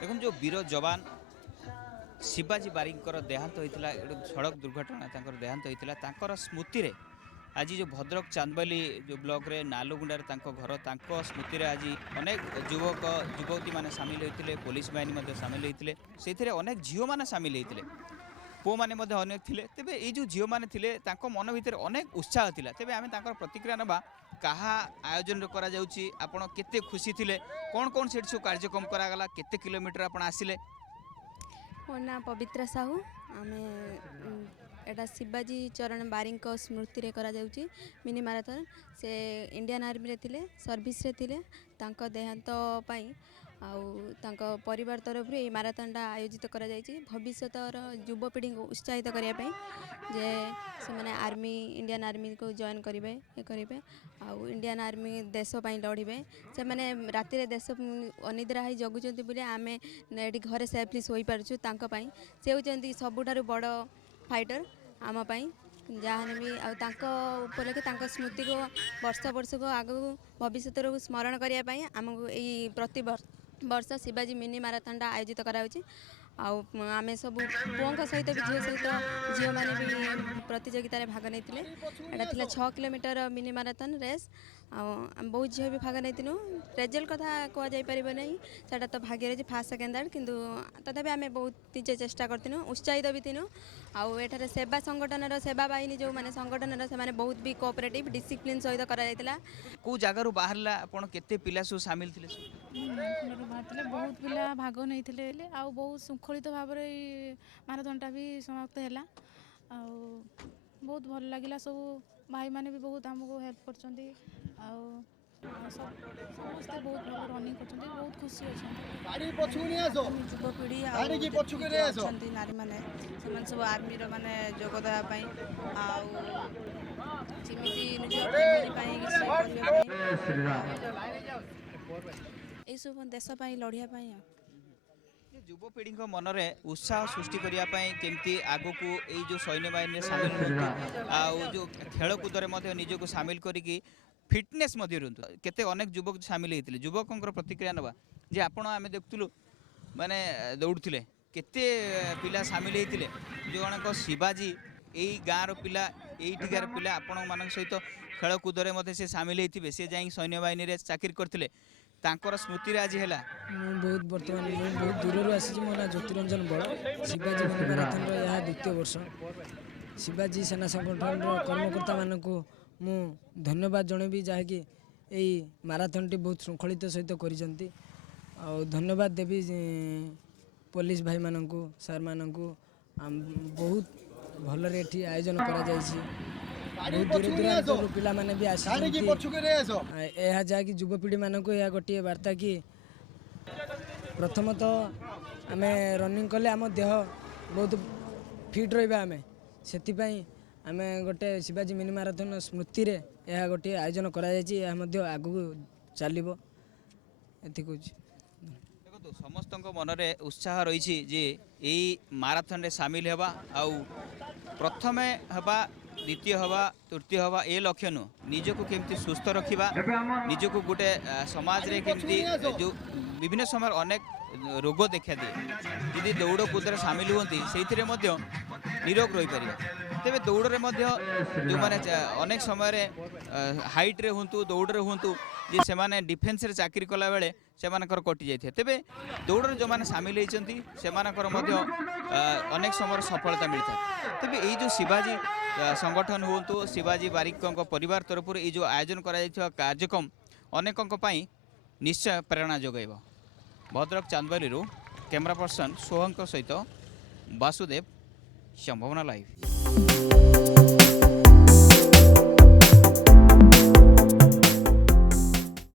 देखो जो वीर जवान शिवाजी बारिकर देहांत होता सड़क दुर्घटना देहांत होता स्मृति रे आज जो भद्रक चांदबाली जो ब्लॉक रे नालुगुंडार घर स्मृति आज अनेक युवक युवती मैंने सामिल होते पुलिस बाहिनी सामिल होते से अनेक झील मैंने सामिल होते पु मैंने अनेक थे तेज ये जो झील मैंने थे मन भितर अनेक उत्साह था तेज आम प्रतिक्रिया ना कहा आयोजन आपण केते खुशी थे कौन कौन से सब कार्यक्रम करागला केते किलोमीटर आप आसिले। मोर ना पवित्रा साहू आम एटा शिवाजी चरण बारी स्मृति रे करा जाउची मिनी मैराथन से इंडियन आर्मी रे थिले सर्विस रे थिले तांको देहांत पई आउ तांको परिवार तरफ रे मैराथनटा आयोजित करा जायची भविष्यतर युवपीढ़ी को उत्साहित करिया पई जे से माने आर्मी इंडियन आर्मी को जॉइन करिवे ए करिवे आउ इंडियन आर्मी देश पई लड़िबे से माने राति रे देश अनिद्रा है जगुचंती बोले आमे एटी घरे सेफली सोई पारछु तांको पई से होचंती सबुठारु बड़ फाइटर आम पाई जहाँ भी उपलक्षे स्मृति को वर्ष को आगू भविष्य स्मरण करने आमको यही प्रति वर्ष शिवाजी मिनी मैराथन आयोजित कराउची आमे सब पुओं सहित भी झील सहित झील मैंने भी प्रतियोगिता भाग नहीं एटा 6 किलोमीटर मिनी मैराथन रेस बहुत झील भी भाग नहीं रेजल्ट कथा कहुपर नहीं तो भाग्य रही फास्ट सेकेंड थर्ड किंतु तथापि आम बहुत निजे चेष्टा करूँ उत्साहित भी थी आठ सेवा संगठन सेवा बाहिनी जो मैंने संगठन से बहुत भी कोऑपरेटिव डिसिप्लिन सहित करा को जगार बाहर आपण केते पिला सब सामिल थे बहुत पिला भाग नहीं आ बहुत शृंखलित भाव मैराथनटा भी समाप्त है बहुत भल लगे सब भाई माने भी बहुत आमको हेल्प कर समस्ते बहुत भल रनिंग कर बहुत खुशी युवपीढ़ी नारी मैंने सब आर्मी माने जोग देवाई सब देश लड़िया युवपीढ़ी मनरे उत्साह सृष्टि करने केमती आगु को यही जो सैन्य बाहिनी सामिल जो खेलकूद निजक सामिल करी फिटनेस केते अनेक युवक सामिल होते युवकों प्रतिक्रिया नवा जे आपण आम देखुलु माने दौड़े केते पिला सामिल होते जो जन शिवाजी यही गाँव पिला यहीटिकार पिला आपण मान सहित खेलकूद से सामिल होते से जाई सैन्य बाहिनी चाकरी करते तांकर स्मृति आज है बहुत बर्तमान बहुत दूर आसी मो ना ज्योतिरंजन बड़ शिवाजी मैराथन यह द्वितीय वर्ष शिवाजी सेना संगठन कर्मकर्ता मानक मु धन्यवाद जनबी जहाँकि यही मैराथन टी बहुत श्रृंखलित सहित करिसंती धन्यवाद देवी पुलिस भाई मानक सार मानक बहुत भल आयोजन करा जायछि बहुत दूर दूर पिला माने भी आसी यह जहाँकि युवपीढ़ी मानक यह गोटे वार्ता कि प्रथमतः आम रनिंग कले आम देह बहुत फिट रहा आम से आम गोटे शिवाजी मिनी मैराथन स्मृति रे यह गोटे आयोजन करा आगू चलो ये समस्त मनरे उत्साह रही जे यही मैराथन रे सामिल हवा आउ प्रथमे हवा द्वितीय हवा तृतीय हवा ए लक्ष्य नु निजको केमती सुस्थ रखिबा निजको गोटे समाज रे केमती जो विभिन्न समय अनेक रोग देखा दिए यदि दौड़ कूदे सामिल होती से निरोग रही पारे तेरे दौड़ में जो मैंने अनेक समय हाइट रे हूँ दौड़ रे हूँ जे से माने डिफेन्स रे चाकरी कला बेले से कटि जाए तेरे दौड़ जो मैंने सामिल होती से अनेक समय सफलता मिलता है तेरे यही जो शिवाजी संगठन हूँ शिवाजी बारिकों परिवार तरफ ये जो आयोजन करा कार्यक्रम अनेकों निश्चय प्रेरणा जोगाइब। भद्रक चांदबाली कैमरा पर्सन सोहंक सहित वासुदेव संभावना लाइव।